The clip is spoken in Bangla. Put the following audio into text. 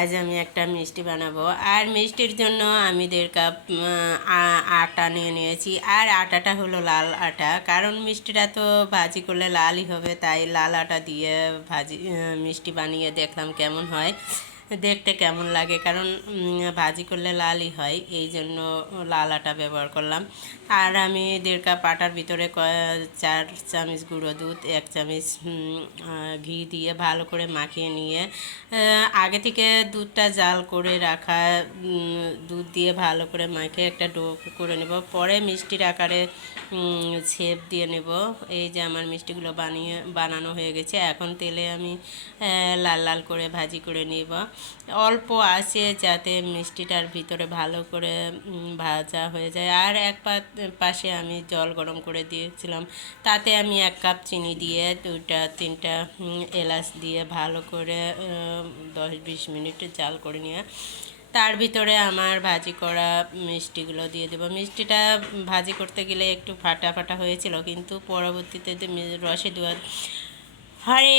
আজ আমি একটা মিষ্টি বানাবো। আর মিষ্টির জন্য আমি 1.5 কাপ আটা নিয়ে নিয়েছি। আর আটাটা হলো লাল আটা, কারণ মিষ্টিটা তো ভাজি করলে লালই হবে, তাই লাল আটা দিয়ে মিষ্টি বানিয়ে দেখলাম কেমন হয়, দেখতে কেমন লাগে, কারণ ভাজি করলে লালই হয়, এই জন্য লাল আটা ব্যবহার করলাম। আর আমি 1.5 কাপ আটার ভিতরে 4 চামচ গুঁড়ো দুধ, 1 চামচ ঘি দিয়ে ভালো করে মাখিয়ে নিয়ে আগে থেকে দুধটা জাল করে রাখা দুধ দিয়ে ভালো করে মাখিয়ে একটা ডো করে নেব। পরে মিষ্টির আকারে শেপ দিয়ে নেব। এই যে আমার মিষ্টিগুলো বানানো হয়ে গেছে। এখন তেলে আমি লাল লাল করে ভাজি করে নেব, অল্প আছে, যাতে মিষ্টিটার ভিতরে ভালো করে ভাজা হয়ে যায়। আর এক পাশে আমি জল গরম করে দিয়েছিলাম, তাতে আমি 1 কাপ চিনি দিয়ে 2-3টা এলাচ দিয়ে ভালো করে 10-20 মিনিট জাল করে নিয়ে তার ভিতরে আমার ভাজি করা মিষ্টিগুলো দিয়ে দেবো। মিষ্টিটা ভাজি করতে গেলে একটু ফাটা ফাটা হয়েছিল, কিন্তু পরবর্তীতে রসে দেওয়া হরে